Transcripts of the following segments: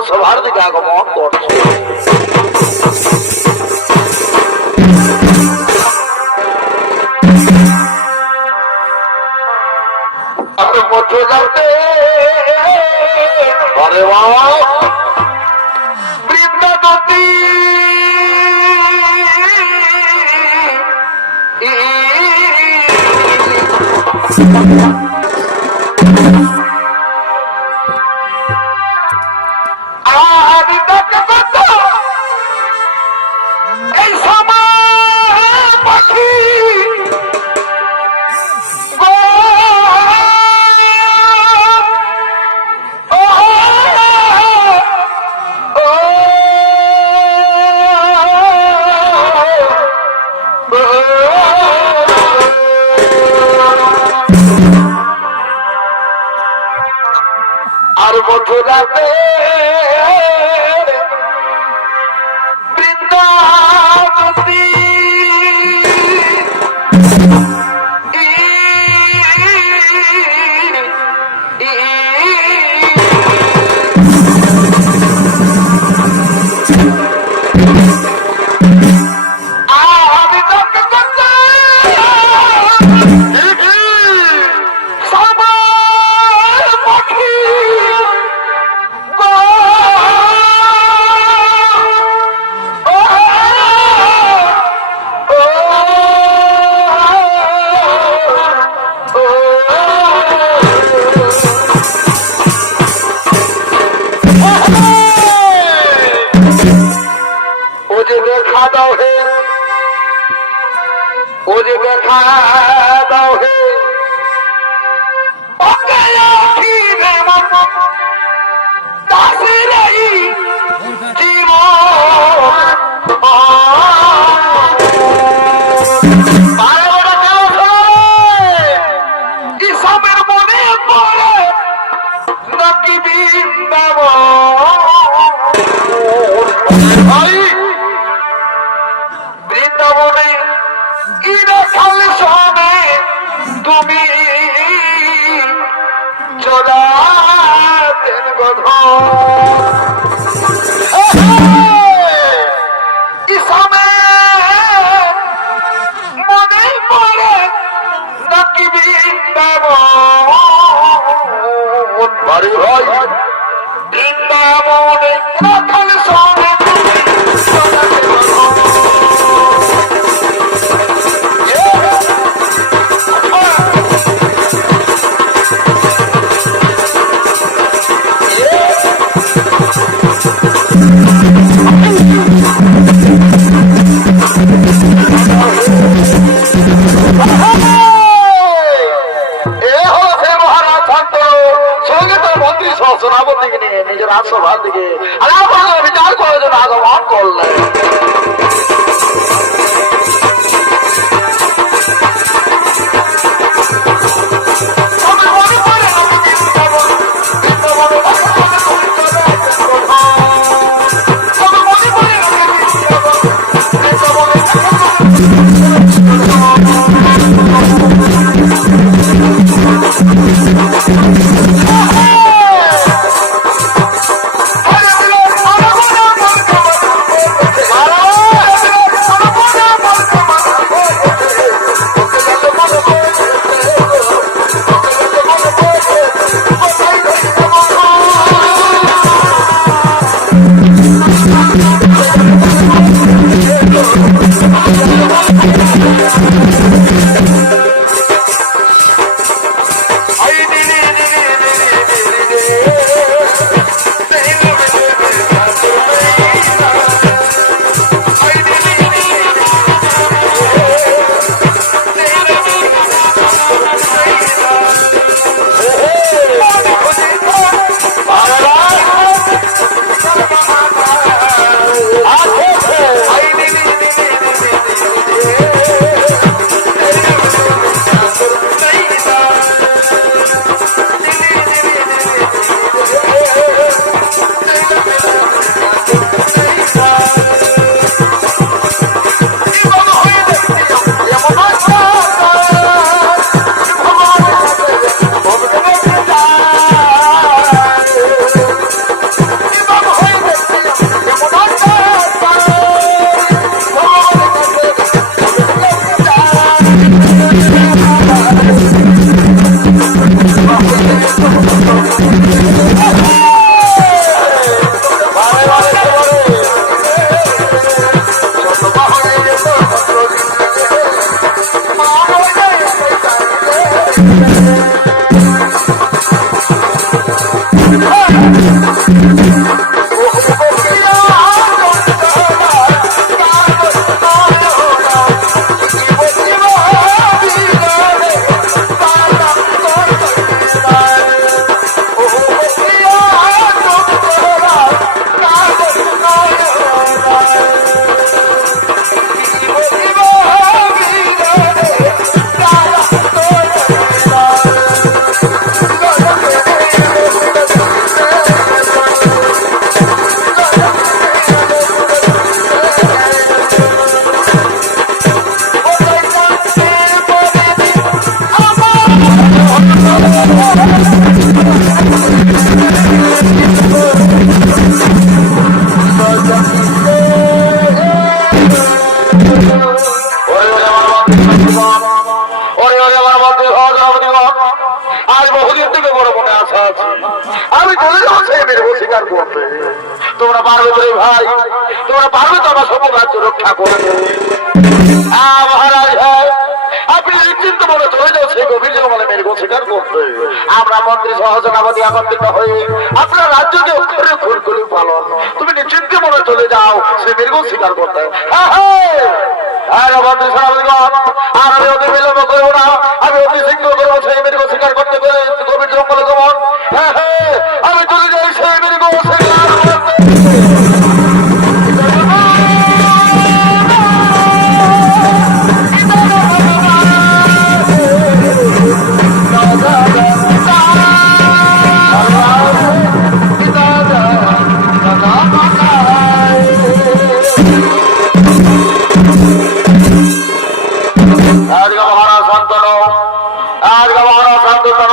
রাজসভার দিকে আগমন করছে। আমি মধ্যে যাতে বৃন্দাবতী আমি তাকে কথা এই সময় পাখি আর মথুরাতে বৃন্দাবতী আমি তাকে করতে সবার পাখি দেখা দাও হে, ও যে দেখা দাও হে ইসমের মনে পড়ে নাকি বৃন্দাবনে ইরা খালে সবে তুমি চড়াতেন গধ ইসমে মনে পড়ে নাকি বৃন্দাবন বাড়ি হয় বৃন্দাবনে ইরা খালে সবে তুমি চড়াতেন গধ সেনাপতিকে নিয়ে নিজের রাজসভার দিকে বিচার করার জন্য আগমন করলেন। আমি চলে যাবো সেই মেরে স্বীকার করতে। তোমরা পারবে তো ভাই, তোমরা পারবে তো আমার সব রাজ্য রক্ষা করবে। মহারাজ আপনি নিশ্চিন্ত বলে চলে যাও সেই গভীর জঙ্গলে মেরে স্বীকার করতে। আমরা মন্ত্রী সহজনাবাদী একত্রিত হয়ে আপনার রাজ্যকে অক্ষরে অক্ষর করে পালন। তুমি নিশ্চিন্ত বলে চলে যাও সেই মেরে স্বীকার করতে। মন্ত্রী সহজনাবাদীগণ আর আমি অতি বিলম্ব করবো না, আমি অতি শীঘ্র করবো সেই মেরে স্বীকার করতে পেরে গভীর জঙ্গলে গমন। আমি চলে যাই সেই মেরে স্বীকার করতে।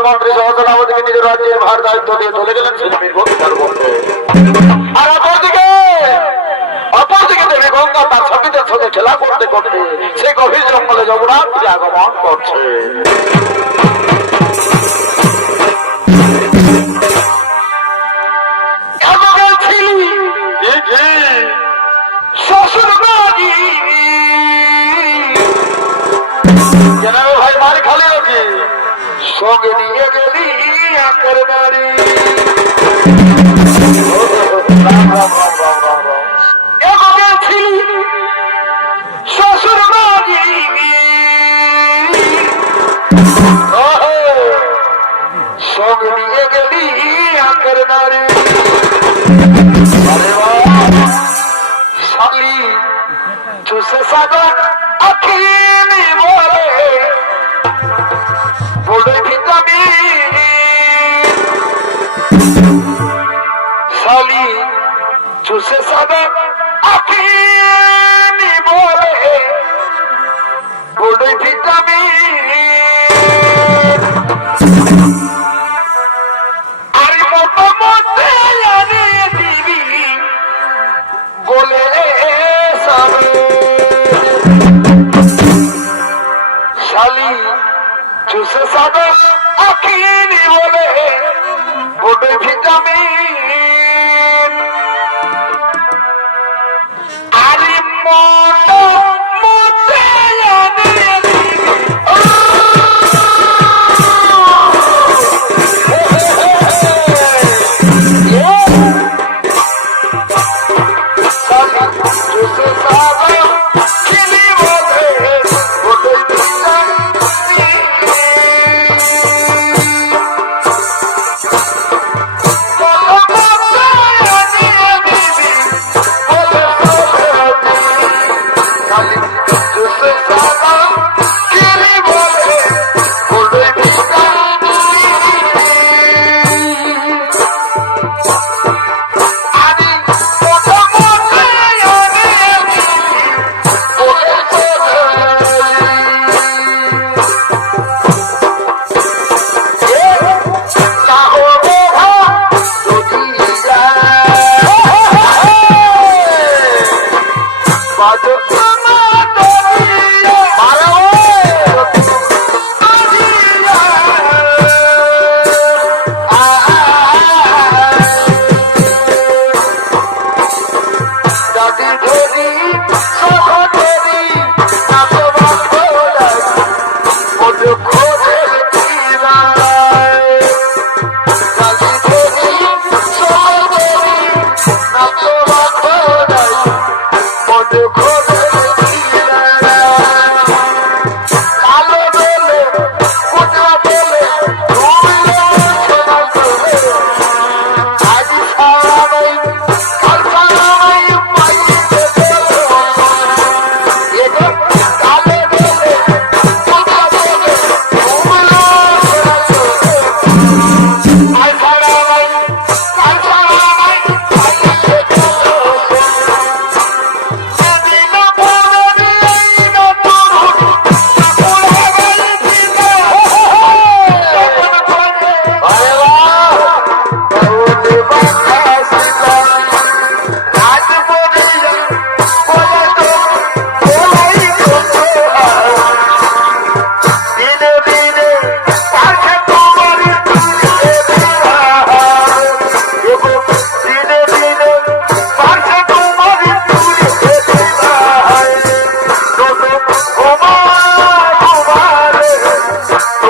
মন্ত্রী সহজনাবাদীকে নিজের রাজ্যের ভার দায়িত্ব দিয়ে চলে গেলেন দেবীর গঙ্গার মধ্যে। আর অপরদিকে দেবী গঙ্গা তার সঙ্গীদের সঙ্গে খেলা করতে করতে সেই গভীর জঙ্গলে যমুনার দিকে আগমন করছে। ভাই মারি খালি নাকি সঙ্গে নিয়ে গেলি আকার বাড়ি। শ্বশুর বাড়ি সঙ্গে নিয়ে গেলি আকার বাড়ি। শালি চুষে সাদা আখিনি বলে বলে ভিটামিন। শালি চুষে সাদা আখিনি বলে বলে ভিটামিন। আরে মতো মতে আনিয়ে দিবি বলে সামনে। শালি চুষে সাদা আখিনি বলে বলে ভিটামিন। আরে মতো মতে আনিয়ে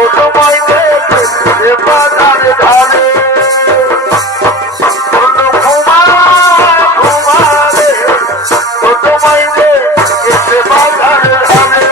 তোমায় দেখে বাজার ধারে ঘুমা ঘুমা রে তোমায় দেখে বাজার ধারে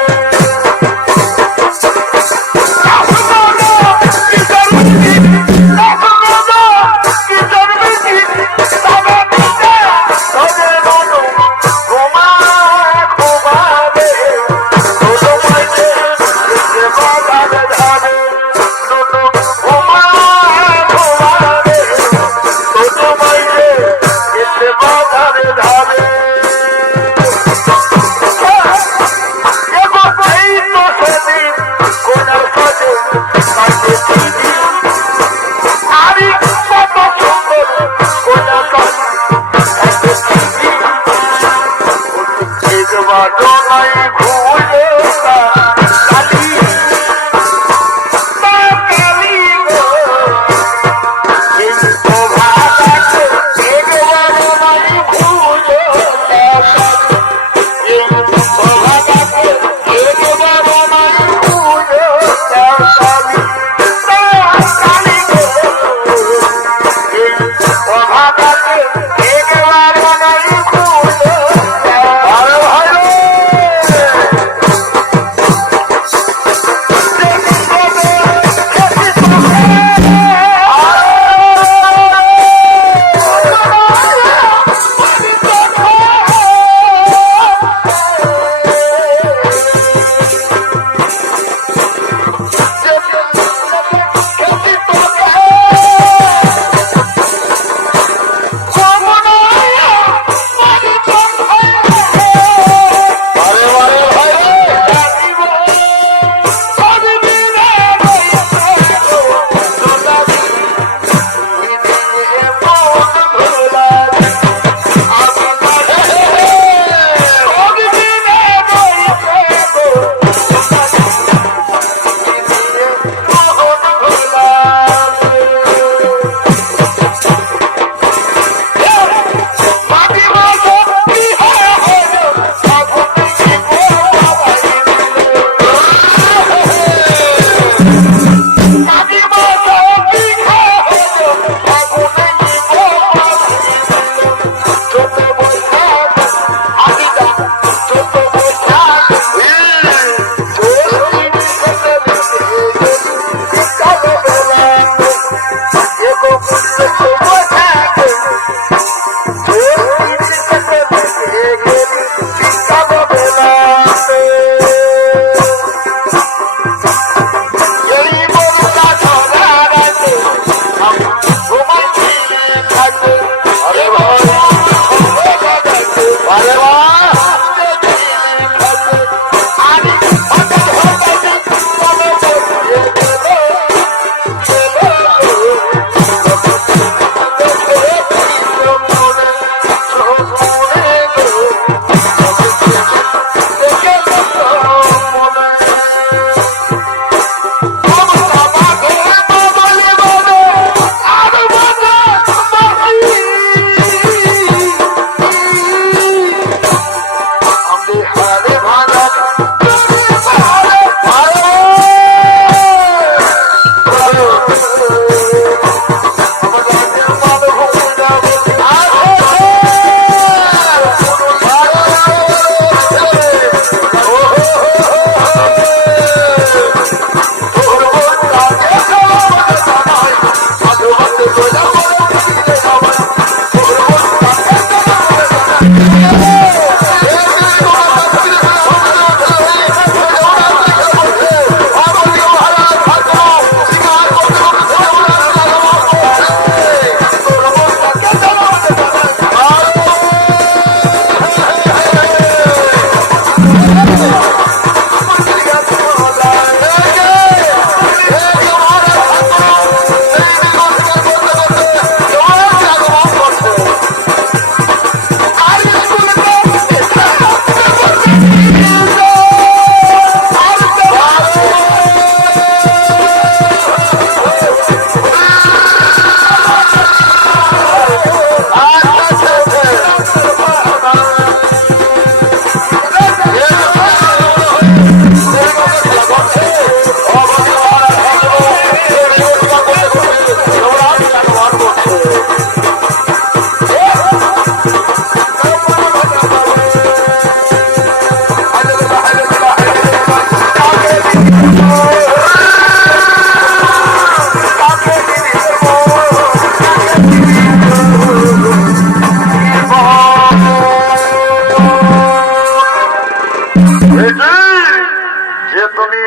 যে তুমি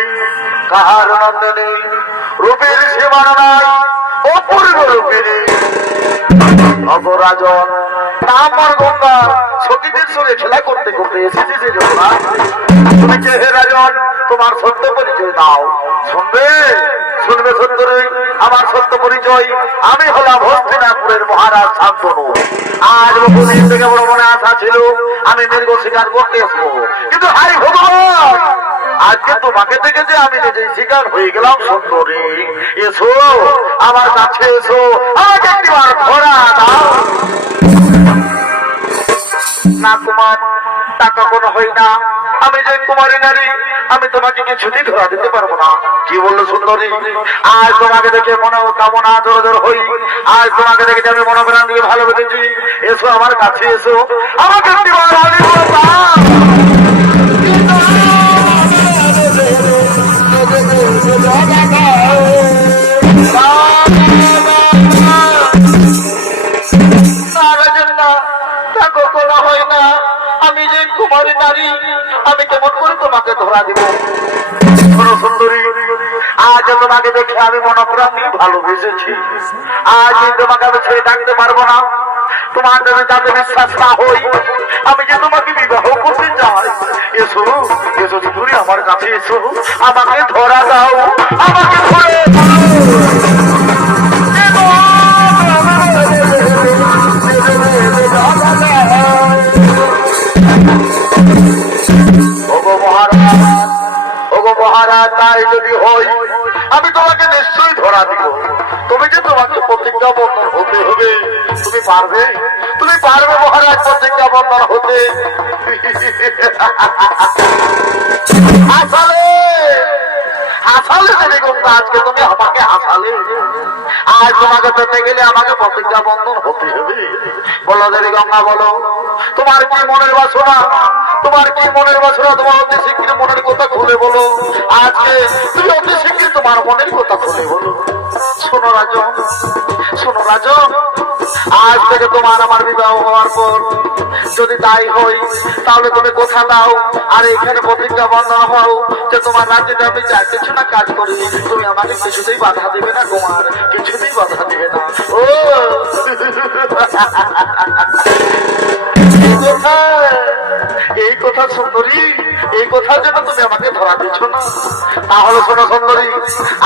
কাহার নন্দনে রূপের সীমানা নাই অপূর্ব রূপিণী অপরাজন আমার গঙ্গা সখীদের সঙ্গে খেলা করতে করতে এসেছে যে যমুনা তুমি কে হে রাজন তোমার সত্য পরিচয় দাও শুনবে শুনবে সুন্দরী আমার সত্য পরিচয় আমি হলাম হস্তিনাপুরের মহারাজ শান্তনু আজ বহুদিন থেকে বড় মনে আশা ছিল আমি দীর্ঘ শিকার করতে আসবো কিন্তু হাই ভগবান আজকে তোমাকে থেকে যে আমি নিজেই শিকার হয়ে গেলাম সুন্দরী এসো আমার কাছে এসো আমাকে একটিবার ধরা দাও না তোমার টাকা কোনো হয় না আমি যে কুমারী নারী আমি তোমাকে কিছুতেই ধরা দিতে পারবো না কি বললো সুন্দরী আজ তোমাকে দেখে মনে কামনা জোর জোর হই আজ তোমাকে দেখে আমি মনোপ্রাণ দিয়ে ভালোবেসেছি এসো আমার কাছে এসো আমাকে একটিবার আমি যে কুমারী নারী আমি কেমন করে তোমাকে ধরা দিব সুন্দরী আজ তোমাকে দেখে আমি মনোপ্রাণ দিয়ে ভালোবেসেছি আজ তোমাকে আমি ছেড়ে ডাকতে পারবো না তোমার যদি তাতে বিশ্বাস না হই আমি যে তোমাকে বিবাহ করতে চাই এসো এসো সুন্দরী আমার কাছে এসো আমাকে ধরা দাও আমাকে ধরে মহারাজ তাই যদি হই আমি তোমাকে নিশ্চয়ই ধরা দিব তুমি যে তোমাকে প্রতিজ্ঞা বন্ধন হতে হবে তুমি পারবে মহারাজ প্রতিজ্ঞা বন্ধন হতে হাসালে দেবী গঙ্গা আজকে তুমি আমাকে হাসালে আজ তোমাকে পেতে গেলে আমাকে প্রতিজ্ঞা বন্ধন হতে হবে বলো দেবী গঙ্গা বলো তোমার কি মনের বাসনা তোমার অতি শিগগির মনের কথা খুলে বলো আজকে তুমি অতি শিগগির তোমার মনের কথা খুলে বলো শোনো রাজন আজ থেকে তোমার আমার বিবাহ হওয়ার পর যদি তাই হই তাহলে তুমি কথা দাও আর এখানে প্রতিজ্ঞা বন্ধন হও যে তোমার রাজ্যে আমি যা কিছু না কাজ করি তুমি আমাকে কিছুতেই বাধা দিবে না কুমার কিছুতেই বাধা দিবে না ও এই কথা সুন্দরী এই কথার জন্য তুমি আমাকে ধরা দিচ্ছ না তাহলে শোনো সুন্দরী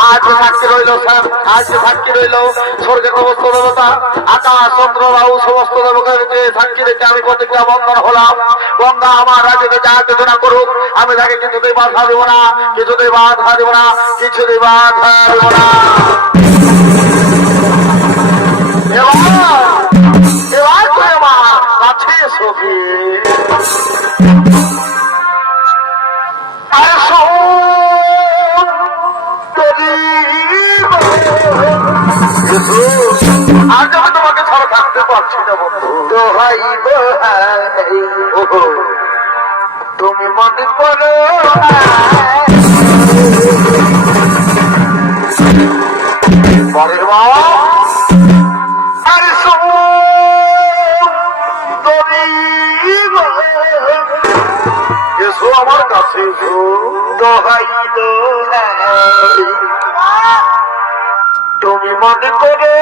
আজ সাক্ষী রইল আজ সাক্ষী রইল স্বর্গের সমস্ত দেবতা আকাশ চন্দ্র বাবু সমস্ত দেবতাকে সাক্ষী রেখে আমি প্রতিজ্ঞা বন্ধন হলাম গঙ্গা আমার রাজ্যকে যা যোজনা করুক আমি তাকে কিছুতেই বাধা দেবো না কিছুতেই বাধা দেবো না এবার তুই আমার কাছে এসো আজ আমি তোমাকে ছাড়া থাকতে পারছি না বন্ধু তুমি মনে করো পরের বাবা আরে এসো আমার কাছে এসো দোহাই তুমি মনে করো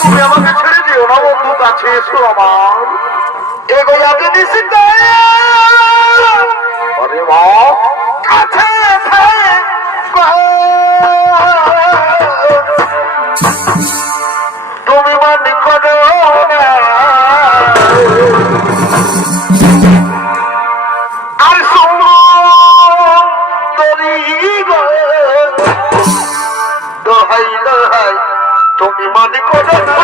তুমি আমাকে ছেড়ে দিও না বন্ধু কাছে এসো আমার এগোই আগে দিছি আরে মা কাছে তুমি মনে করো না আর সুন্দরী দোহাই তুমি মনে করো না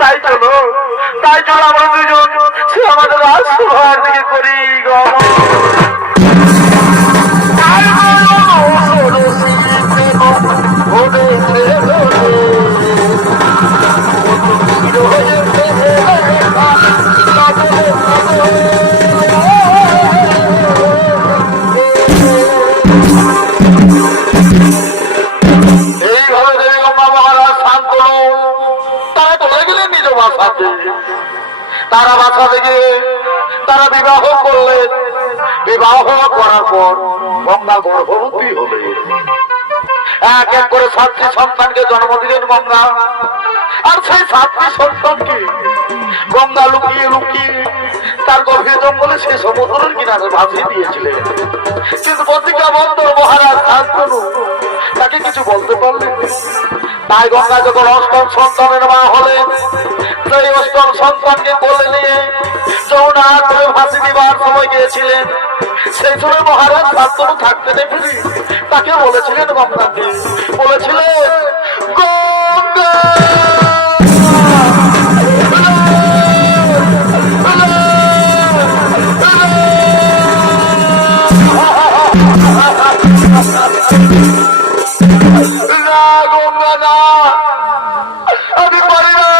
তাই চলো আমরা দুজন সে আমাদের রাজসভার দিকে করি তারা বাচ্চা থেকে তারা বিবাহ করলেন। বিবাহ করার পর গঙ্গা গর্ভবতী হলে এক এক করে 7টি সন্তানকে জন্ম দিলেন গঙ্গা। আর সেই 7টি সন্তানকে গঙ্গা লুকিয়ে লুকিয়ে তার গভীর জঙ্গলে সে সমুদ্রের কিনারে ভাসিয়ে দিয়েছিলেন। কিন্তু পত্রিকা বন্দর মহারাজ শান্তনু তাকে কিছু বলতে পারলেন। তাই গঙ্গা যখন 8ম সন্তানের মা হলেন, সেই 8ম সন্তানকে কোলে নিয়ে যমুনা করে ভাসি দিবার সময় গিয়েছিলেন। সেই সময় মহারাজ শান্তনু থাকতে দেখেছি তাকে বলেছিলেন, গঙ্গাকে বলেছিলেন, গঙ্গা আমি পারি না,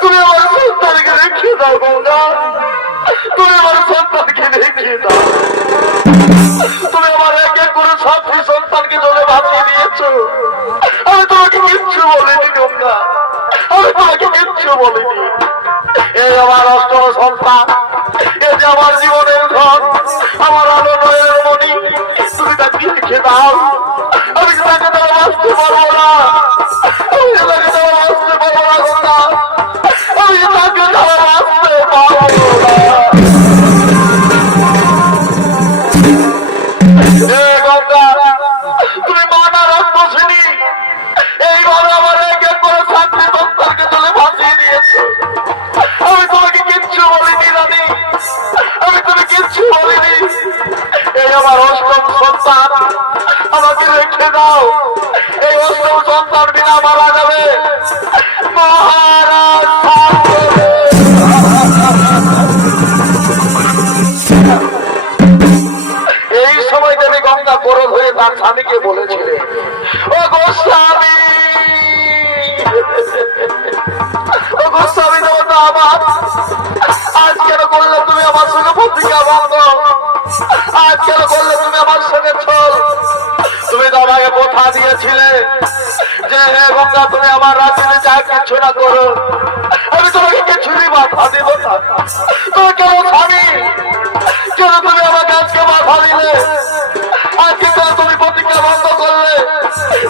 তুমি আমার সন্তানকে রেখে দাও গঙ্গা, তুমি আমার সন্তানকে রেখে দাও। তুমি আমার এক এক করে 7টি সন্তানকে জলে ভাসিয়ে দিয়েছ। আমি তোমাকে কিচ্ছু বলিনি গঙ্গা, আমি তোমাকে কিচ্ছু বলিনি। এই আমার 8ম সন্তান, এই যে আমার জীবনের ধন, আমার আলো নয়ের মণি, তুমি তাকে রেখে দাও। আমি তাকে তারা বাঁচতে পারবো না, আমি তাকে তারা বাঁচতে পারবো না গঙ্গা, আমি তাকে তারা বাঁচতে পারবো না। গঙ্গা তুমি মানা রাখবসিনি, এইভাবে আমার এক এক করে 7টি সন্তানকে চলে ভাসিয়ে দিয়েছ। আমি তোমাকে কিচ্ছু বলিনি রানী, আমি তুমি কিচ্ছু বলিনি। এই আমার 8ম সন্তান, আমাকে রেখে দাও। এই 8ম সন্তান বিনা মারা যাবে মহারাজ। এই সময় দেবী গঙ্গা ক্রোধ হয়ে তার স্বামীকে বলেছিলেন, ও গোস্বামী, ও গোস্বামী দেবতা আমার, আজ কেন করলে তুমি আমার সঙ্গে পত্রিকা বন্ধ? আজ কেন করলে তুমি আমার সঙ্গে ছল? তুমি তো আমাকে কথা দিয়েছিলে যে হে গঙ্গা তুমি আমার রাজ্যে যা কিছু না করো, আমি তোমাকে কিছুই বাধা দেব না। তুমি কেন স্বামী, কেন তুমি আমাকে আজকে বাধা দিলে? আজকে কেন তুমি প্রতিজ্ঞা বন্ধ করলে?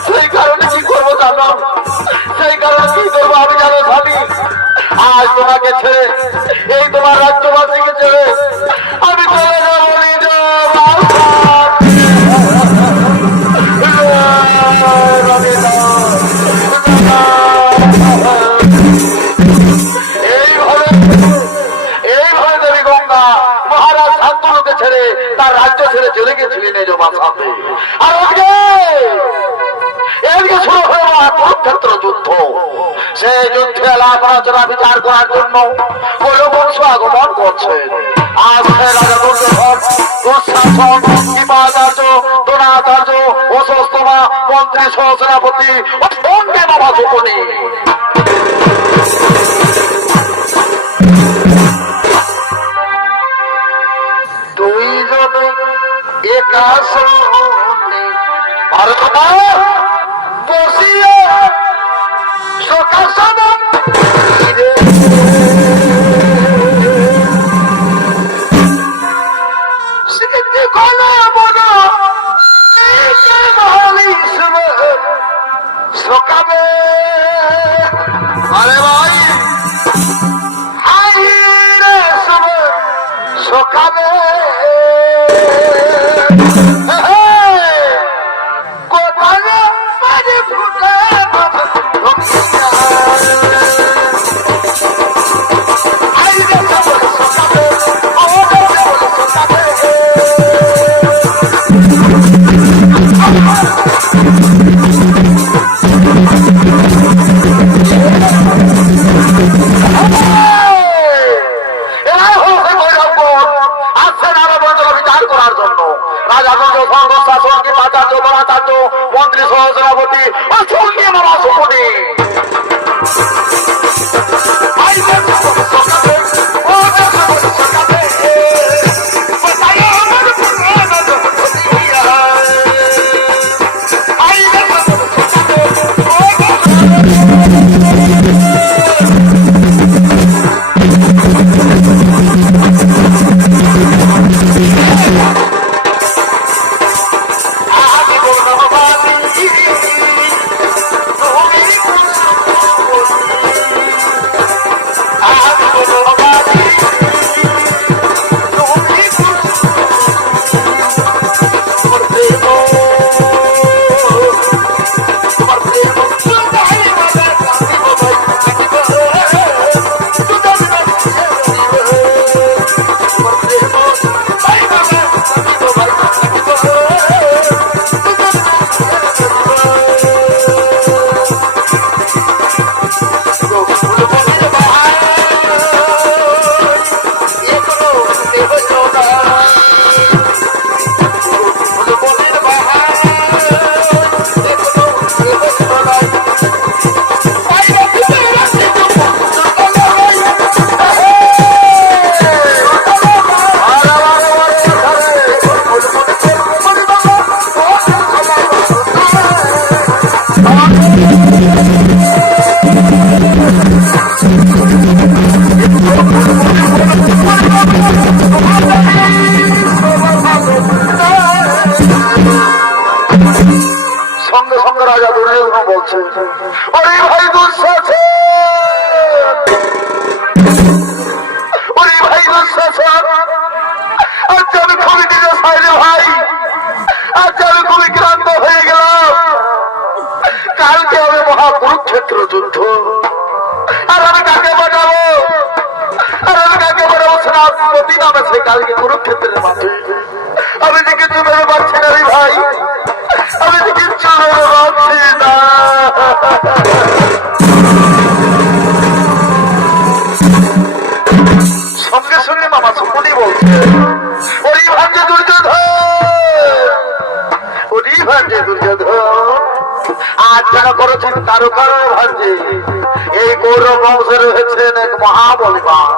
সেই কারণে কি করবো জানো? সেই কারণে কি করবো আমি জানো স্বামী? আজ তোমাকে ছেড়ে, এই তোমার রাজ্যবাসীকে ছেড়ে আমি চলে যাবো নিজ এইভাবে দেবী গঙ্গা মহারাজ শান্তনুকে ছেড়ে তার রাজ্য ছেড়ে চলে গেছিলেন নিজ বাসাতে। আর এদিকে শুরু হয়ে কুরুক্ষেত্র যুদ্ধ। সেই যুদ্ধে আলাপ আলোচনা বিচার করার জন্য বংশ আগমন করছেন। আজ রাজা দুর্যোধন, দুঃশাসন, কৃপাচার্য, দ্রোণাচার্য, অশ্বত্থামা, মন্ত্রী সহসেনাপতি ও সঙ্গে বাবা গোপনী দুইজনে একাশনে ভারত বসিয়ে সকাশন সকালে আরে ভাই সকালে এরাই হল সেই কৈরবগণ, আসছেন আরো বড় বিচার করার জন্য। রাজা শাসনকে আচার্য বরাচার্য মন্ত্রী সহসভাপতি ও সঙ্গে মামা সুপতি সঙ্গে সঙ্গে রাজা দুর্যোধন বলছে, ওরে ভাই দুঃশাসন, ওরে ভাই দুঃশাসন, আজ আমি খুবই নিরুৎসাহী রে ভাই, আজ আমি খুবই ক্লান্ত হয়ে গেলাম। কালকে হবে মহা কুরুক্ষেত্র যুদ্ধ, আর আমি কাকে বাজাবো, আর আমি কাকে বাজাবো? সেনাপতি নামে সে কালকে কুরুক্ষেত্রের মাঠে আমি যে কিছু ভেবে পাচ্ছি না রে ভাই, আমি যে কিচ্ছু ভেবে পাচ্ছি না। সঙ্গে সঙ্গে মামা সুপুনি বলছে, ওরি ভাঞ্জে দুর্যোধন, ওরি ভাঞ্জে দুর্যোধন, আজ যেন করেছেন কারো কারো ভাঞ্জে। এই কৌরব বংশে রয়েছেন এক মহাবলিমান,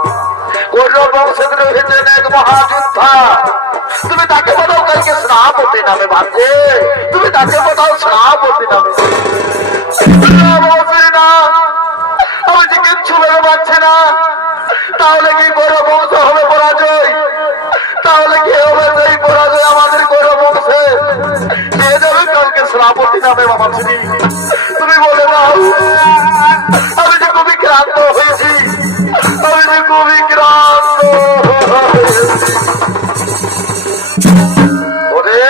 কৌরব বংশে রয়েছেন এক মহাযোদ্ধা। তুমি তাকে বলাও কালকে সেনাপতি নামে ভাবছে, তুমি তাকে বলাও সেনাপতি নামে। না, আমি যে কিচ্ছু ভেবে পাচ্ছি না। তাহলে কি কৌরব বংশ হবে পরাজয়? তাহলে কি হবে সেই পরাজয় আমাদের কৌরব বংশে? কে যাবে কালকে সেনাপতি নামে ভাবছি? তুমি বলে দাও। আমি যে খুবই ক্লান্ত হয়েছি, আমি যে খুবই ক্লান্ত হয়েছি। ওরে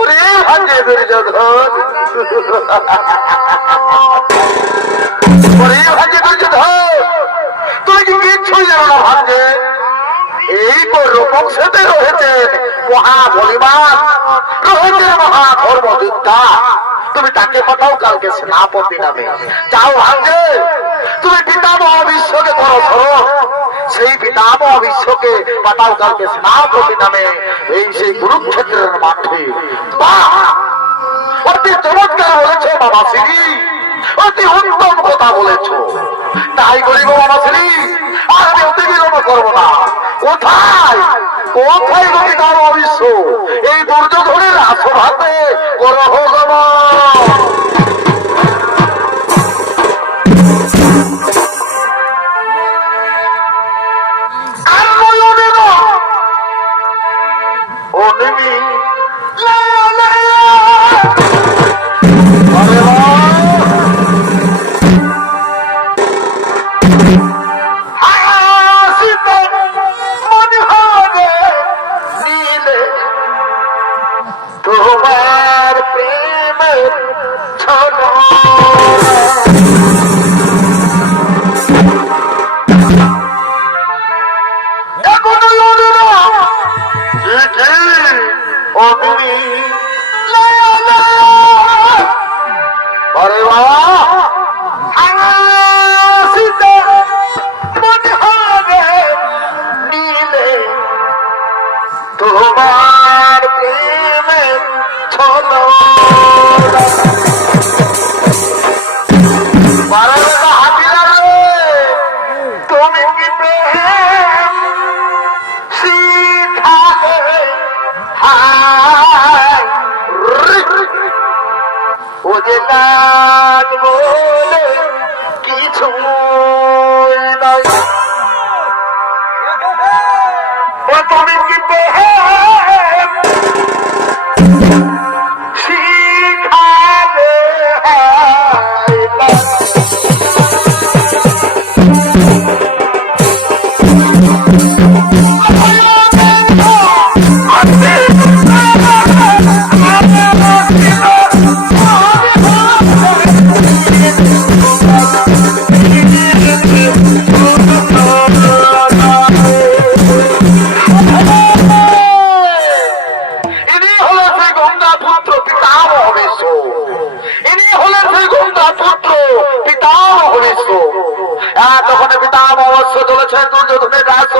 ওরে ভাঞ্জে দুর্যোধন, ওরে ভাঞ্জে দুর্যোধন, তুমি কি কিচ্ছুই জানো না ভাঞ্জে? এই কৌরব বংশে রয়েছে মহাবলিমান, রয়েছে মহাধর্মযোদ্ধা। তুমি তাকে পাঠাও কালকে সেনাপতি নামে। যাও ভাঞ্জে, তুমি পিতামহ বিশ্বকে করো ধরো, সেই পিতামহ বিশ্বকে পাঠাও কালকে সেনাপতি নামে এই সেই কুরুক্ষেত্রের মাঠে। বাহ, অতি চমৎকার বলেছো বাবা শ্রী, অতি উত্তম কথা বলেছো। তাই করিব বাবা শ্রী, আর আমি অতি বিলম্ব করবো না। কোথায় কোথায় গতি তার অবিশ্ব? এই দুর্যোধনের রাসভাতে করহ গমন।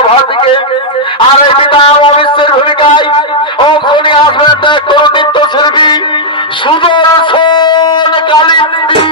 ঘর থেকে আর এই পিতা অবিশ্বের ভূমিকায় অংশ নিয়ে আসবেন একটা নৃত্য শিল্পী সুদর্শন কালিন্দী।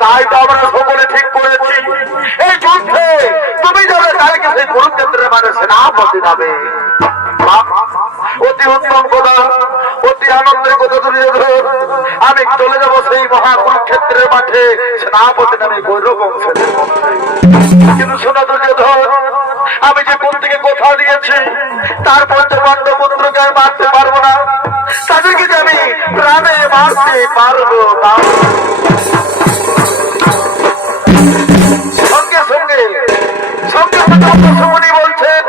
তাই তো আমরা সকলে ঠিক করেছি এই যুদ্ধে তুমি যাবে কালকে সেই কুরুক্ষেত্রের মানে সেনাপতি যাবে। অতি উত্তম কথা, অতি আনন্দের কথা দুর্যোধন। আমি চলে যাব সেই মহাকুরুক্ষেত্রের মাঠে সেনাপতি নামে গৌরব বংশের মধ্যে। কিন্তু শোনা দুর্যোধন, আমি যে কোন থেকে কথা দিয়েছি তার পঞ্চপাণ্ডবপুত্রকে আমি মারতে পারবো না, তাদেরকে যে আমি প্রাণে মারতে পারবো না। সঙ্গে সঙ্গে সঙ্গে সঙ্গে শুনি বলছেন,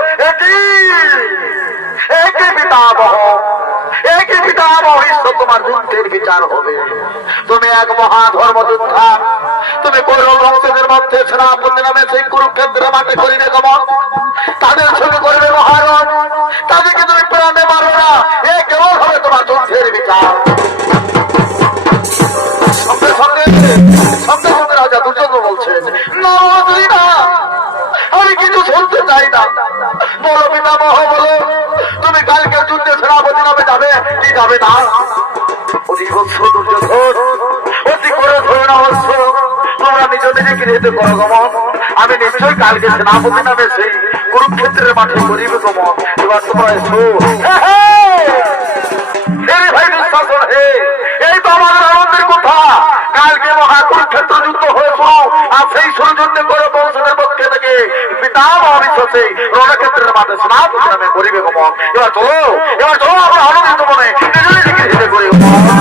একই পিতামহ, একই পিতামহ ঈশ্বর তোমার যুদ্ধের বিচার হবে। তুমি এক মহাধর্মযোদ্ধা, তুমি গৌরব বংশের মধ্যে সেনাপতি নামে সেই কুরুক্ষেত্রের মাঠে করিবে গমন, তাদের সঙ্গে করবে মহারণ, তাদেরকে তুমি প্রাণে মারো না, এ কেবল হবে তোমার যুদ্ধের বিচার। সঙ্গে সঙ্গে সঙ্গে সঙ্গে রাজা দুর্যোধন বলছেন, না আমি কিছু শুনতে চাই না। বলো পিতামহ, বলো তুমি কালকে যুদ্ধে সেনাপতি নামে যাবে কি যাবে না? অতি বৎস দুর্যোধন, অতি করে ধরে না বৎস, তোমরা নিজ নিজেকে যেতে করো গমন। আমি নিশ্চয়ই কালকে সেনাপতি নামে সেই কুরুক্ষেত্রের মাঠে করিবে গমন। এবার তোমরা এসো। ভাই দুঃশাসন, হে এই তো আমাদের আনন্দের কথা। কালকে মহাকুরুক্ষেত্র যুদ্ধ হয়েছ, আর সেই সৌজন্যে করে বংশের পক্ষে থেকে পিতামহ বিশ্বাসে রণক্ষেত্রের মাঠে সেনাপতি নামে করিবে গমন। এবার চলো, এবার চলো আমরা আনন্দিত মনে নিজ নিজেকে যেতে করি গমন।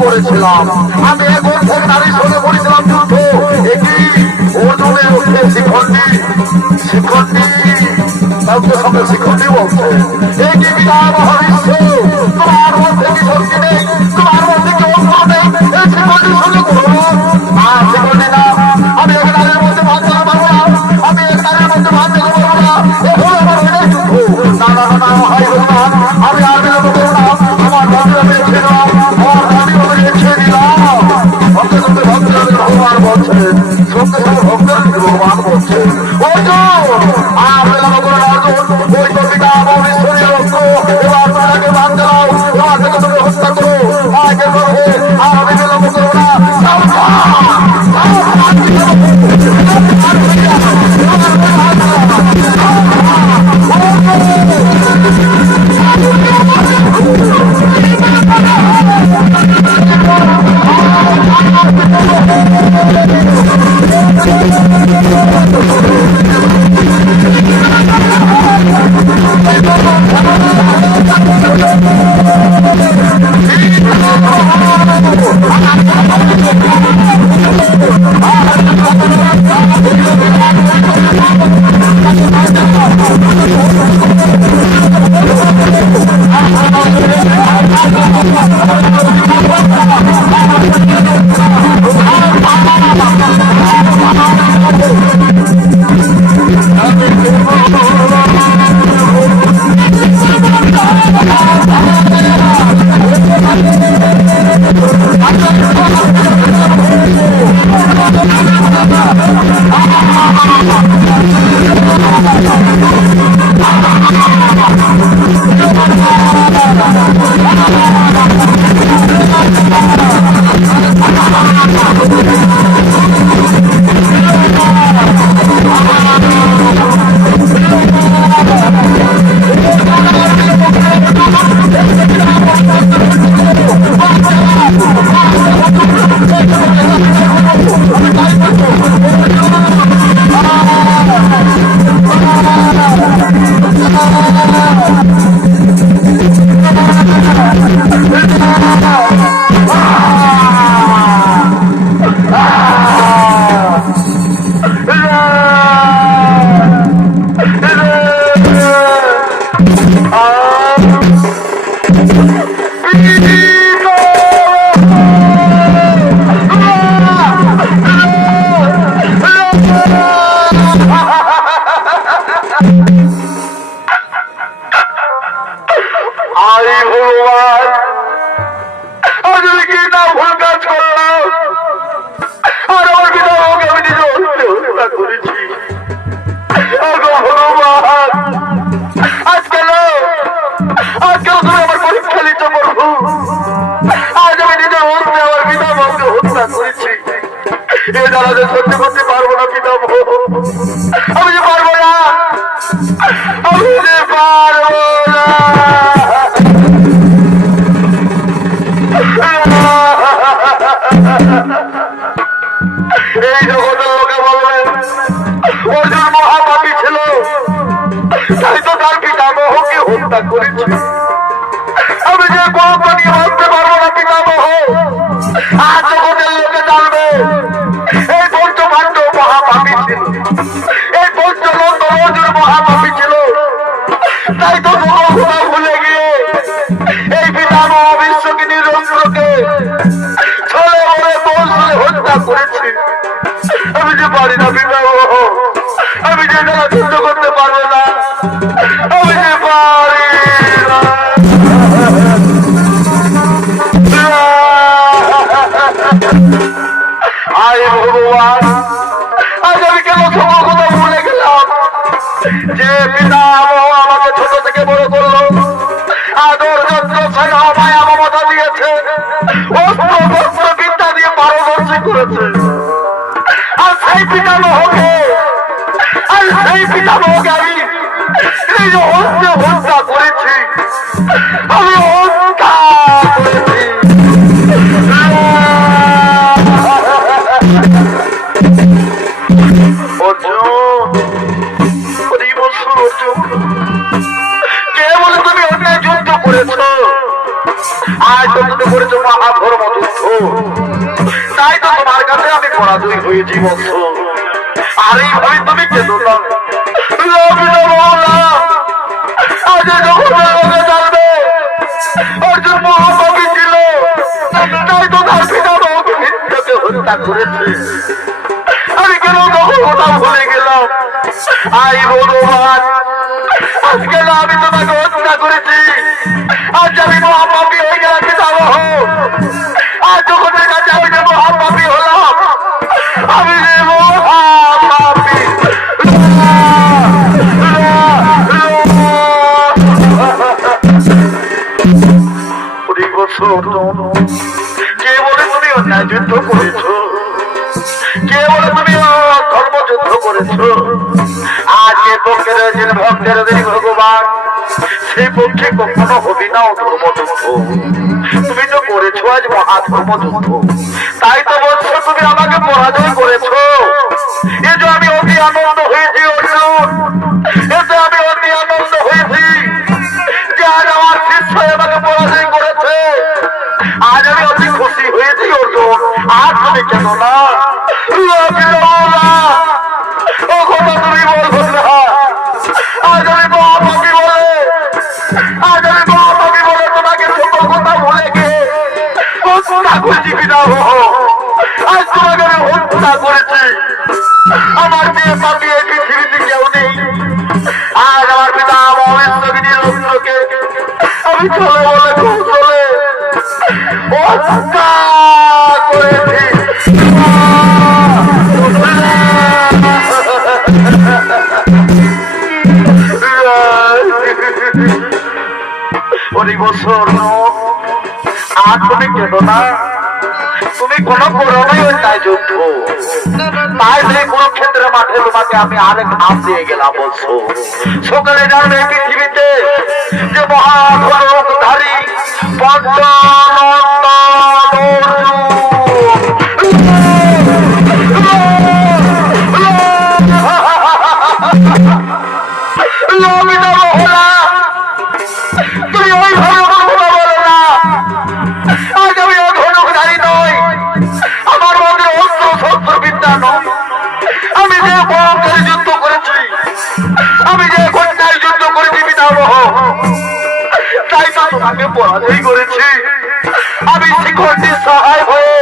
করেছিলাম আমি এখন নারী শুনে পড়েছিলাম যুদ্ধ এটি অর্জুনের উঠে শিখণ্ডী শিখণ্ডী কাউকে সঙ্গে শিখণ্ডী বলছে এই কি বিধান হরিষ্য তোমার মধ্যে কি শক্তি নেই তোমার মধ্যে কি অস্ত্র নেই এই শিখণ্ডী শুনে করবো আর শিখণ্ডী না আমি এক নারীর মধ্যে ভাত দিতে পারবো না আমি এক নারীর মধ্যে ভাত দিতে পারবো না এখন আমার এটাই যুদ্ধ না না না না হাই ভগবান আমি আর বিলম্ব করবো না আমার ভদ্র পেয়েছে না আমার দাবি হবে রেখে দিলাম ভক্ত সঙ্গে ভক্তের ভগবান বলছে সঙ্গে সঙ্গে ভক্তের ভগবান বলছে অর্জুন আর বিলম্ব করে অর্জুন ওই তো পিতা ভবিষ্যতের রক্ত এবার তাকে বাদ দাও এবার থেকে তুমি হত্যা করো আগে করবে আর আমি বিলম্ব করবো না সত্যি করতে পারবো না পিতামহ আমি যে পারবো না আমি যে পারবো না এই জগতের লোকে বলবেন অর্জুন মহাপাপী ছিল তাই তো তার পিতামহকে হত্যা করেছি আমি যে গল্প নিয়ে ভাবতে পারবো না পিতামহ আর জগতের লোকে জানবে এই পঞ্চপাণ্ড মহাপাপী ছিল এই পঞ্চনন্দ অর্জুন মহাপাপী ছিল তাই তো ভুলে গিয়ে এই পিতামহ পারি না পিতা, আমি যে জ্বালা সহ্য করতে পারবো না, আমি যে পারি না। আরে ভগবান, আজ আমি কেন সব কথা ভুলে গেলাম যে পিতা আমাকে ছোট থেকে বড় করলো, আদর যত্ন ছাড়া মায়া মমতা দিয়েছে, অস্ত্র বিদ্যা দিয়ে পারদর্শী করেছে। আর সেই পিতামহকে আমি এই যে হত্যা করেছি, আমি হত্যা করেছি। কে বলে তুমি অন্যায় যুদ্ধ করেছ? আজ তো তুমি করেছো মহাধর্ম যুদ্ধ, তাই তো তোমার কাছে আমি পরাজয় হয়েছি বৎস। আর এইভাবে তুমি কেঁদো না। আজ যখন আমাকে জানবে অর্জুন মহাপাপী ছিল, তাই তো তার পিতামহকে মৃত্যুকে হত্যা করেছে। আমি কেন তখন কথা ভুলে গেলাম? আই ভগবান, আজকে না আমি তোমাকে হত্যা করেছি, আজ আমি মহাপাপী হয়ে গেলাম পিতামহ। আজ যখন কাছে আমি যে মহাপাপী হলাম, আমি যে মহাপাপী। কে বলে তুমি অন্যায় যুদ্ধ করেছ? কে বলে তুমি ধর্মযুদ্ধ করেছ? আজ যে পক্ষে রয়েছেন ভক্তের ভগবান, সেই পক্ষে কখনো হবি না ধর্মযুদ্ধ। তুমি তো করেছো আজ মহাধর্মযুদ্ধ, তাই তো বলছো তুমি আমাকে পরাজয় করেছো। এ যে আমি অতি আনন্দ হয়েছি অর্জুন, এতে আমি অতি আনন্দ হয়েছি যে আজ আমার শিষ্য আমাকে পরাজয় করেছে। আজ আমি অতি খুশি হয়েছি অর্জুন। আর তুমি কেন না ও কথা তুমি বলবো না? আজ আমি মহাপাপী বলে, আজ আমি মহাপাপী বলে তোমাকে ছোট কথা ভুলে গিয়ে হত্যা করেছি পিতামহ। আজ তোমাকে আমি হত্যা করেছি। আমার যে পাপি এই পৃথিবীতে কেউ নেই। আজ আমার পিতামহ বিশ্ববিনীর অস্ত্রকে আমি চলে বলে কৌশলে হত্যা করেছি। আর তুমি কেন না? তুমি কোন করোনাই অন্যায় যুদ্ধ, তাই সেই কুরুক্ষেত্রের মাঠে তোমাকে আমি আরেক নাম দিয়ে গেলাম বলছো। সকালে জানবে পৃথিবীতে যে মহাভারতধারী তুমি ওইভাবে কথা বলো না। আজ আমি অধনুধারী নই, আমার মধ্যে অস্ত্র শস্ত্র বিদ্যা নয়। আমি যে ভয়ঙ্কর যুদ্ধ করেছি, আমি যে ঘটনায় যুদ্ধ করেছি পিতামহ, তাই তো তোমাকে পরাজয় করেছি। আমি শিখরটির সহায় হয়ে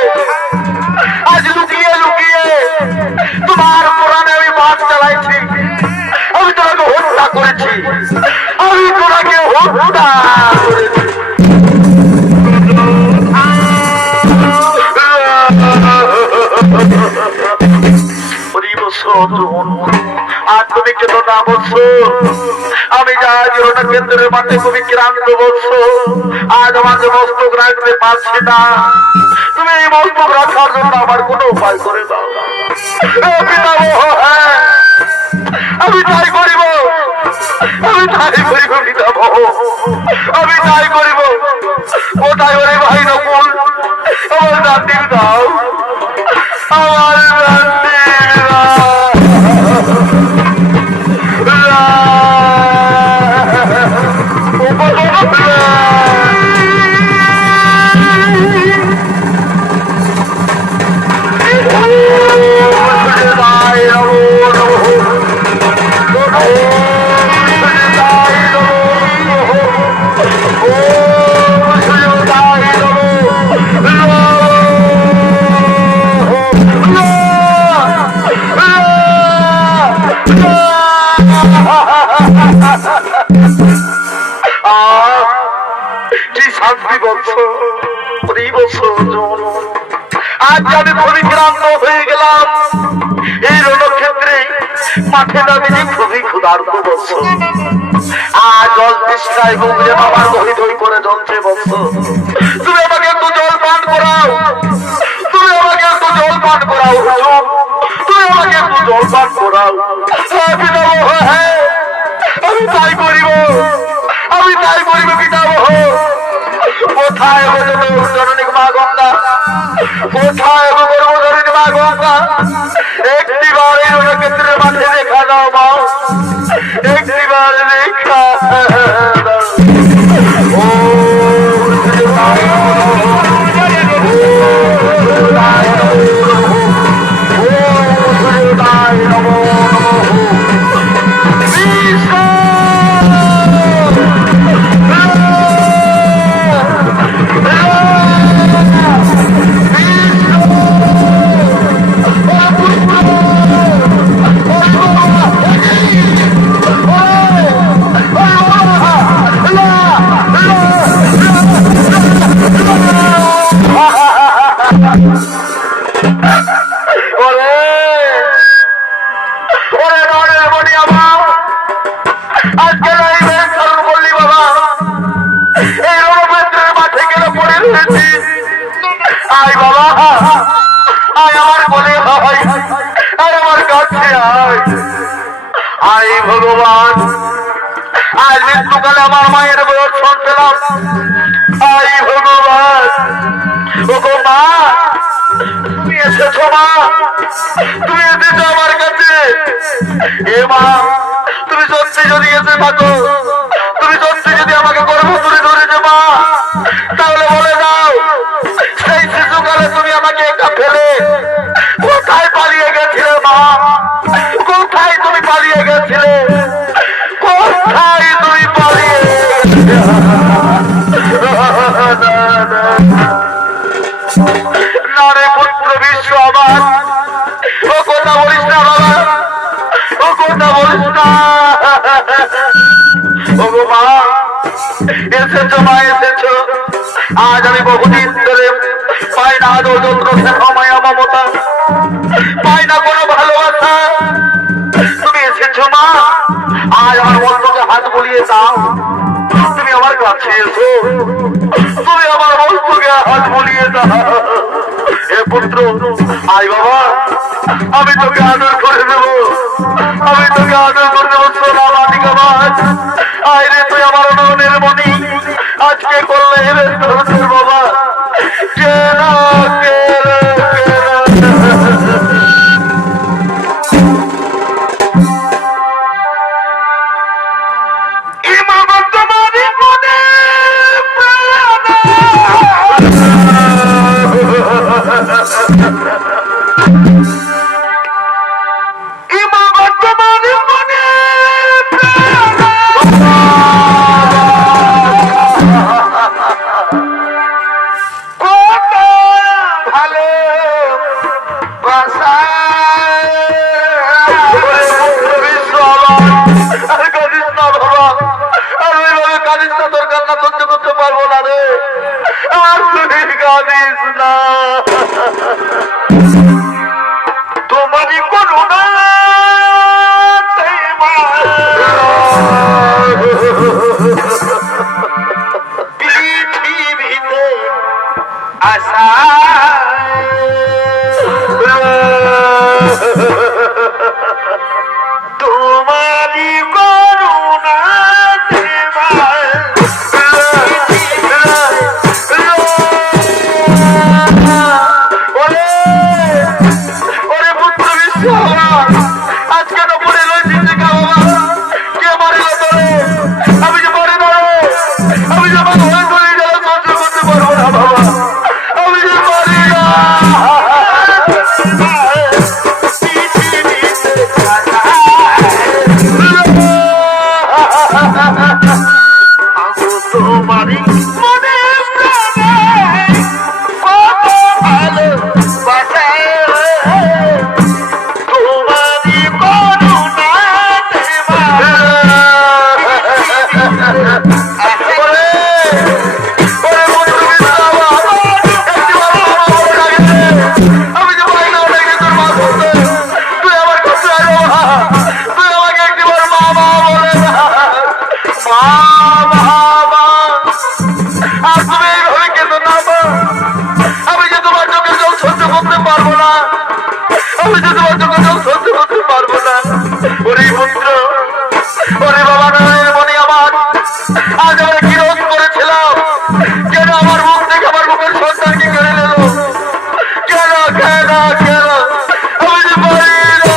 আজ লুকিয়ে লুকিয়ে তোমার পুরাণে আমি বাস চালাইছি। আমি তোমাকে হত্যা করেছি, আমি তোমাকে হত্যা করেছি। আর তুমি কেন না বলছো? আমি যা জীবনের কেন্দ্রের মাঠে তুমি ক্লান্ত বলছো, আজ আমাকে মস্তক রাখতে পারছি না। তুমি এই মস্তক রাখার জন্য আমার কোনো উপায় করে দাও। হ্যাঁ, আমি তাই করিব, আমি তাই করিব পিতামহ, আমি তাই করিব। কোথায় ওরে ভাই নকুল, আমার নাতির দাও, আমার নাতির দাও। শান্তি বৎস আজ আমি খুবই ক্লান্ত হয়ে গেলাম এই রণক্ষেত্রে মাঠে নামিনি খুবই ক্ষুধার্ত বৎস আর জল তৃষ্ণায় বুঝে আমার দই দই করে জ্বলছে বৎস তুমি আমাকে একটু জল পান করাও তুমি আমাকে একটু জল পান করাও তুমি আমাকে একটু জল পান করাও আমি তাই করিব পিতামহ কোথায় জননী মা গঙ্গা কোথায় গর্ভধারিণী মা গঙ্গা একটিবার এই রণক্ষেত্রের মাঠে দেখা দাও মা একটিবার দেখা ও ভগবান আজ মৃত্যুকালে আমার মায়ের দর্শন পেলাম আই ভগবান ওগো মা তুমি এসেছো মা তুমি এসেছো আমার কাছে এ মা তুমি সত্যি যদি এসে থাকো তুমি সত্যি যদি আমাকে গর্ভ তুলে ধরেছো মা তাহলে বলে দাও সেই শিশুকালে তুমি আমাকে একা ফেলে কোথায় পালিয়ে গেছিলে মা কোথায় তুমি পালিয়ে গেছিলে কোথায় তুমি পালিয়ে না রে পুত্র বিশ্ব আমার ও কথা বলিস না বাবা ও কথা বলিস না ও গো মা এসেছো মা এসেছো আজ আমি বহুদিন ধরে পাই না আদর যত্ন মায়া মমতা পাই না কোনো ভালোবাসা তুমি এসেছো মা আজ আমার বন্ধুকে হাত বুলিয়ে দাও তুমি আমার কাছে এসো তুমি আমার বন্ধুকে হাত বুলিয়ে দাও হে পুত্র আয় বাবা আমি তোকে আদর করে দেবো আমি তোকে আদর করে দেবো সোনা মাটিকা মাছ আয় রে তুই আমার নয়নের মণি আজকে করলে হেরে তোর বাবা কেনা তোমারই করুণা পৃথিবীতে আশা তোমারই করুণা আজকে তো পড়ে রয়েছি বাবা কে মারিল তোরে আমি যে মরে না আমি যে আমার হয়ে চলে গেল সহ্য করতে পারবো না বাবা আমি যে মরি না এইভাবে কেঁদো না মা, আমি যে তোমার চোখের জল সহ্য করতে পারবো না, আমি যে তোমার চোখের জল সহ্য করতে পারবো না। ওরে পুত্র, ওরে বাবা নারায়ণ মনি আমার, আজ আমরা কি রোধ করেছিলাম, কেন আমার মুখ থেকে আমার মুখের সন্তানকে কেড়ে নিল, কেন কেন কেন আমি যে পারি না।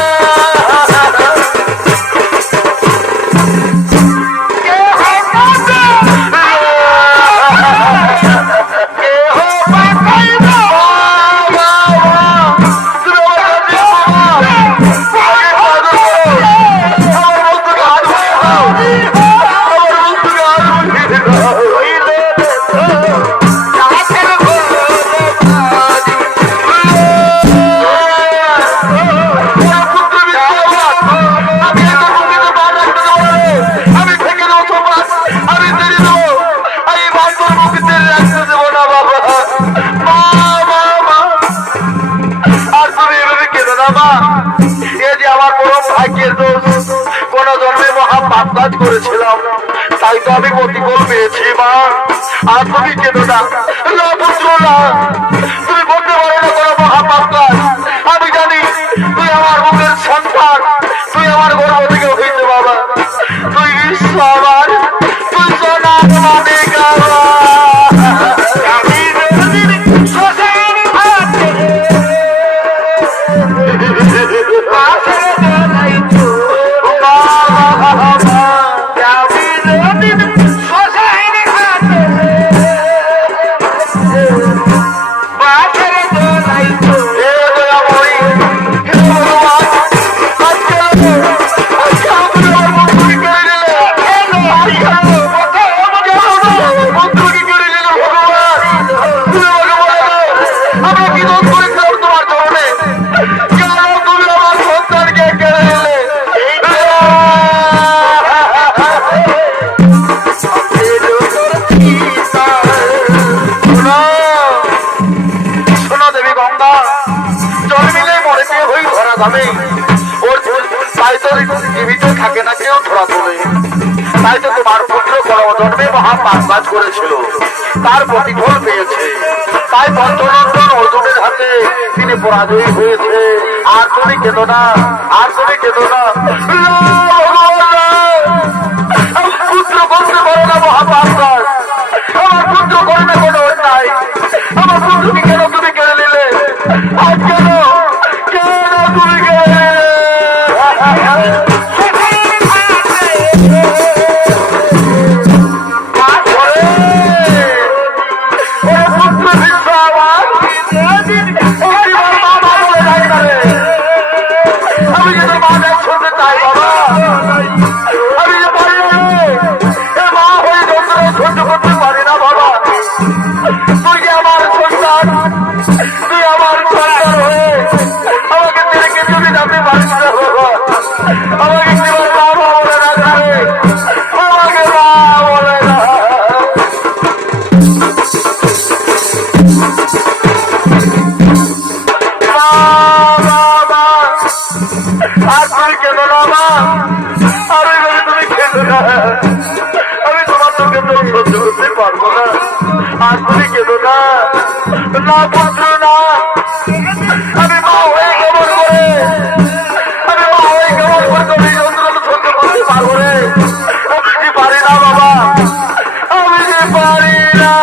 করেছিলাম তাই তো আমি প্রতিকূল পেয়েছি মা, আর তুমি কেন না পুত্র না, তুমি বলতে পারো না কোনো মহাপাপ কাজ। আমি জানি তুই আমার মুখের সন্তান, তুই আমার গর্ব থেকে হইতে বাবা, তুই বিশ্ব আমার, তুই সোনা মানে গাওয়া। থাকে না কেউ ধরা তোলে, তাই তো তোমার পুত্র জন্মে মহাপাপ কাজ করেছিল, তার প্রতিফল পেয়েছে, তাই পঞ্চনন্দন অর্জুনের হাতে তিনি পরাজয়ী হয়েছে। আর তুমি কেঁদো না, আর তুমি কেঁদো না, পুত্র করতে পারো না মহাপাপ কাজ, আমার পুত্র করে না কোনো অন্যায়, আমার পুত্রকে কেন তুমি কেড়ে নিলে, আজ কেন কেন তুমি কেড়ে নিলে। আমি তোমার চোখে তো সহ্য করতে পারবো না, আর তুমি কেঁদো না, না পুত্র না, আমি মা হয়ে কেমন করে, আমি মা হয়ে কেমন করে তুমি যন্ত্রণা সহ্য করতে পারবো রে, আমি কি পারি না বাবা, আমি কি পারি না।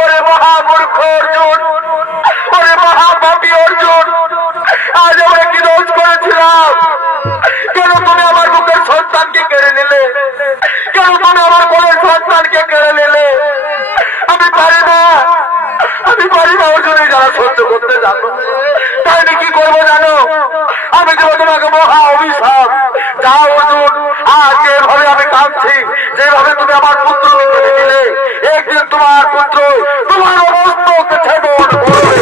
ওরে মহামূর্খ অর্জুন, ওরে মহাপাপী অর্জুন, আজ আমরা কি দোষ করেছিলাম, কেন তুমি আমার বুকের সন্তানকে কেড়ে নিলে, কেন তুমি আমার কোলের সন্তানকে কেড়ে নিলে। আমি পারি না, আমি পারি না অর্জুনে যারা সহ্য করতে জানো, তাই আমি কি করবো জানো, আমি দেবো তোমাকে মহা অভিশাপ। যাও অর্জুন, আজ যেভাবে আমি কাঁদছি, যেভাবে তুমি আমার পুত্রকে কেড়ে নিলে, একদিন তোমার পুত্র তোমার অবস্থা ছেদন করবে।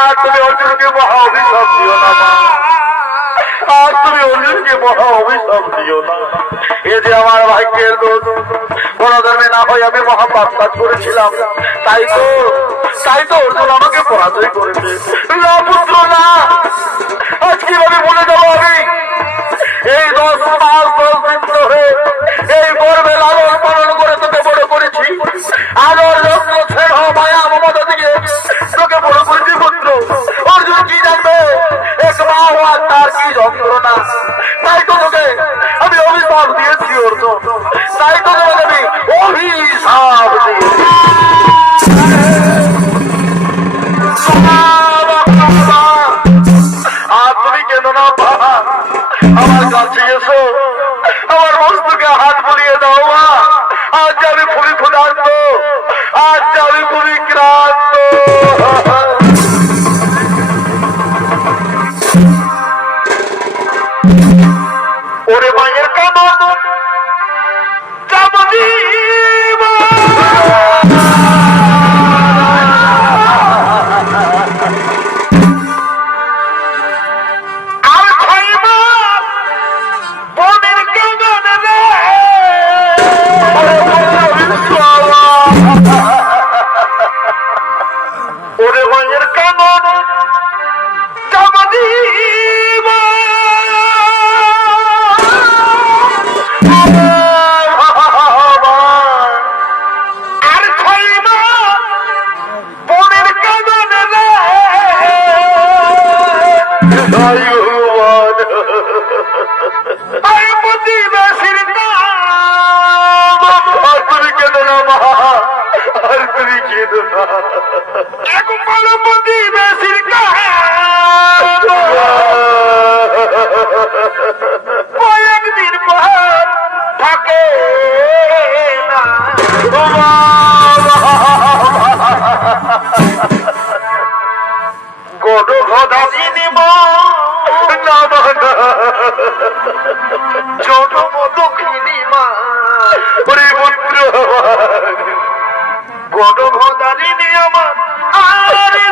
আর তুমি অর্জুনকে মহা অভিশাপ দিও না, আর তুমি অর্জুনকে মহা অভিশাপ দিও না, এ যে আমার ভাগ্যের দোষ, ধর্মে না হয় আমি মহাপাপ কাজ করেছিলাম, তাই তো অর্জুন আমাকে পরাজয় করেছে। না পুত্র না, আজ কিভাবে বলে যাবো আমি? এই 10 মাস 10 দিন ধরে এই গর্বে লালন পালন করে তোকে বড় করেছি, আদর যত্ন স্নেহ মায়া মমতা দিয়ে তোকে বড় করেছি পুত্র। অর্জুন কি জানবে এক মা হওয়ার তার কি যন্ত্রণা? তাই তো তোকে আমি অভিশাপ দিয়েছি অর্জুন, তাই তো তোকে আমি অভিশাপ দিয়েছি। আর তুমি কেন না আমার কাছে এসো, আমার বস্তুকে হাত বুলিয়ে দাও মা। আজ আমি খুবই ক্ষুধার্ত, আজ আমি খুবই ক্লান্ত। ওরে মায়ের কানন চামড়ি কয়েকদিন পর থাকে না গড় ঘটাদিনী জনম দক্ষিণী মা পুত্র গড় ঘটাদিনী আমার আরে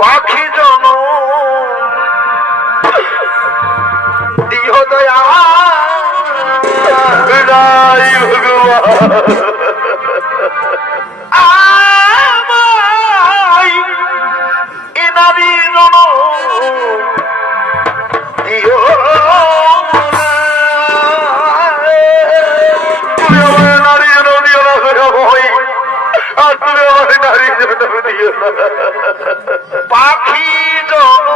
পাখি জন দিহ দয়া আমায় এনারি জন দিও তুমি আমার নারী জন দিও না ভয়, আর তুমি আমার নারী জন দিও না পাখি জন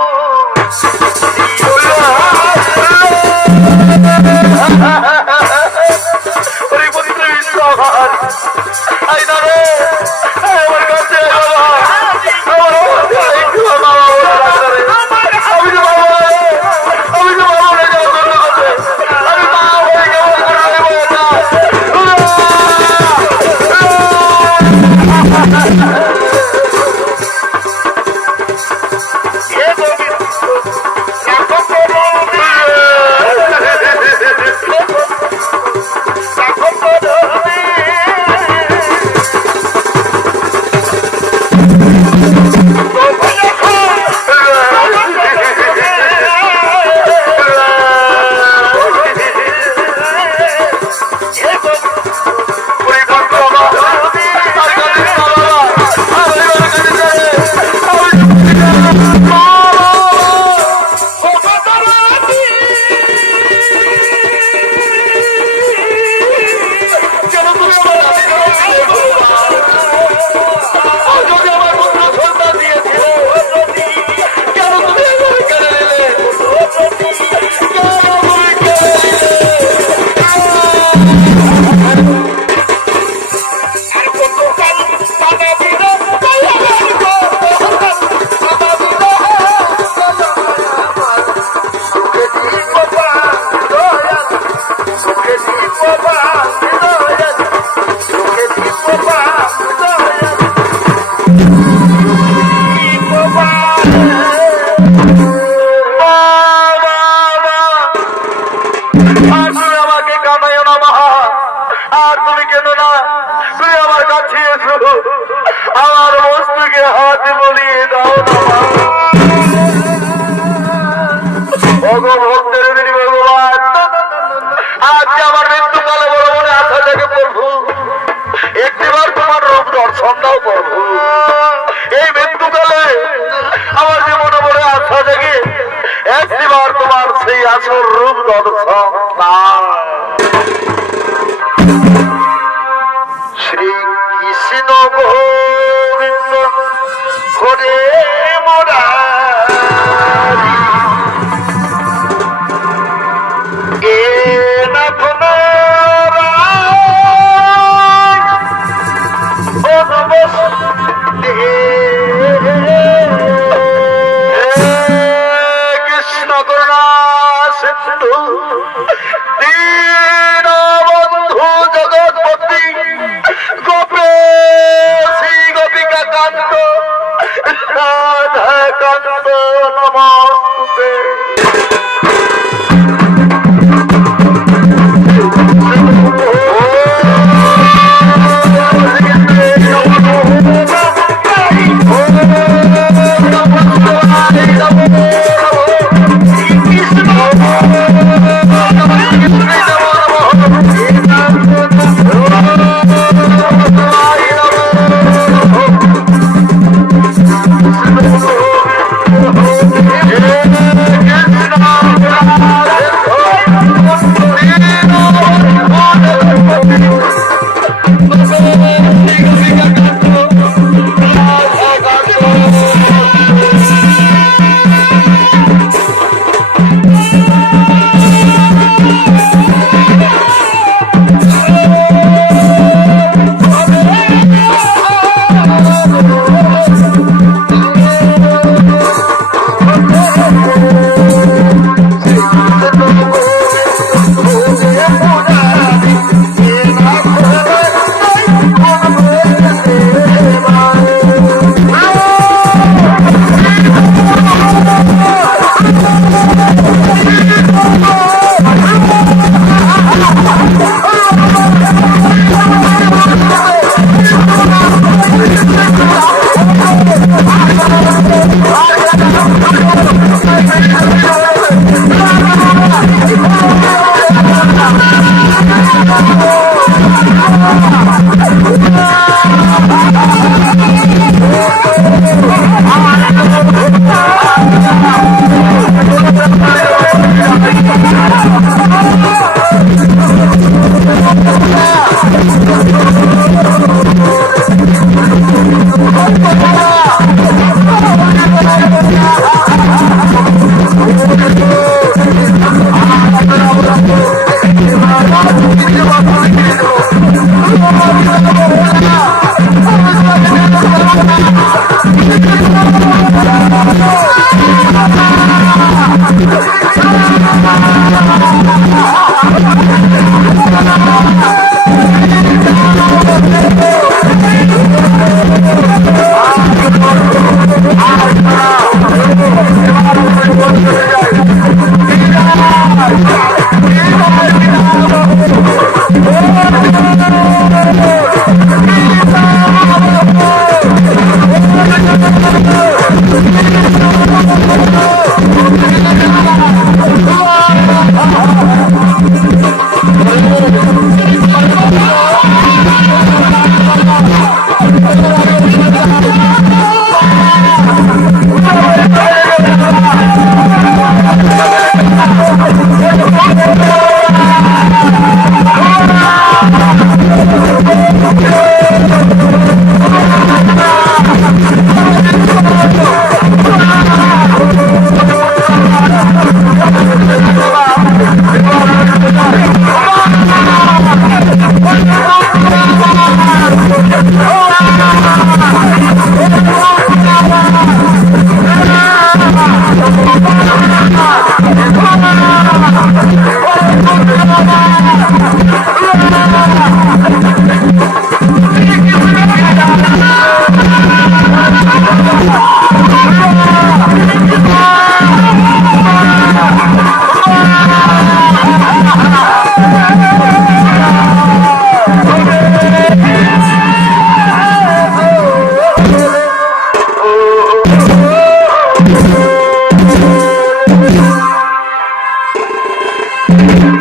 আর তুমি আমাকে কাঁদাইও না মা। আর তুমি কেন না, তুমি আমার কাছে এসো, আমার বস্তুকে হাতে বলিয়ে দাও না মা। ভগবন্তের দিদি ভগবান, আজকে আমার মৃত্যুকালে বড় মনে আশা থেকে প্রভু একটিবার তোমার রূপ দর্শন দাও প্রভু। এই মৃত্যুকালে আমার জীবনে বড় আশা থেকে একটিবার তোমার সেই আসল রূপ দর্শন দাও। শ্রী কৃষ্ণ গোবিন্দ হরে মুরারি এ নাথ কৃষ্ণ করুণা সিন্ধু দীন বন্ধু জগৎপতি গোপী গোপিকা কান্ত রাধা কান্ত নমস্তুতে।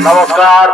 নমস্কার।